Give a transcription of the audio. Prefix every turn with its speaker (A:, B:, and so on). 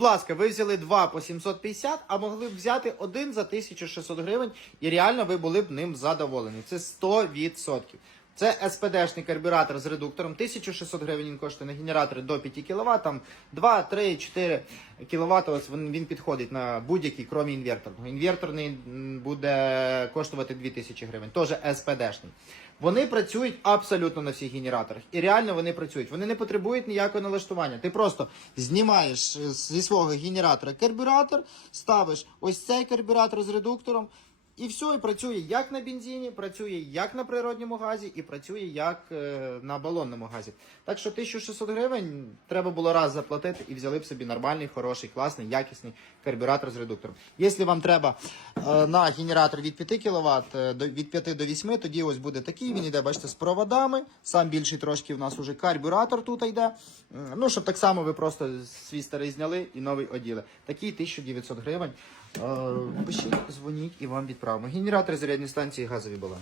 A: Будь ласка, ви взяли два по 750, а могли б взяти один за 1600 гривень, і реально ви були б ним задоволені. Це 100%. Це СПДшний карбюратор з редуктором. 1600 гривень він коштує на генератори до 5 кВт, там 2, 3, 4 кВт. Ось він, він підходить на будь-який, крім інверторного. Інверторний буде коштувати 2000 гривень, теж СПДшний. Вони працюють абсолютно на всіх генераторах. І реально вони працюють. Вони не потребують ніякого налаштування. Ти просто знімаєш е, зі свого генератора карбюратор, ставиш ось цей карбюратор з редуктором. І все, і працює як на бензині, працює як на природньому газі, і працює як е, на балонному газі. Так що 1600 гривень треба було раз заплатити і взяли б собі нормальний, хороший, класний, якісний карбюратор з редуктором. Якщо вам треба е, на генератор від 5 кВт до від 5 до 8, тоді ось буде такий. Він іде, бачите, з проводами. Сам більший трошки в нас уже карбюратор тут йде. Ну, щоб так само ви просто свій старий зняли і новий оділи. Такий 1900 гривень. Е, Пишіть, дзвоніть і вам відправимо. Генератори зарядні станції, газові балони.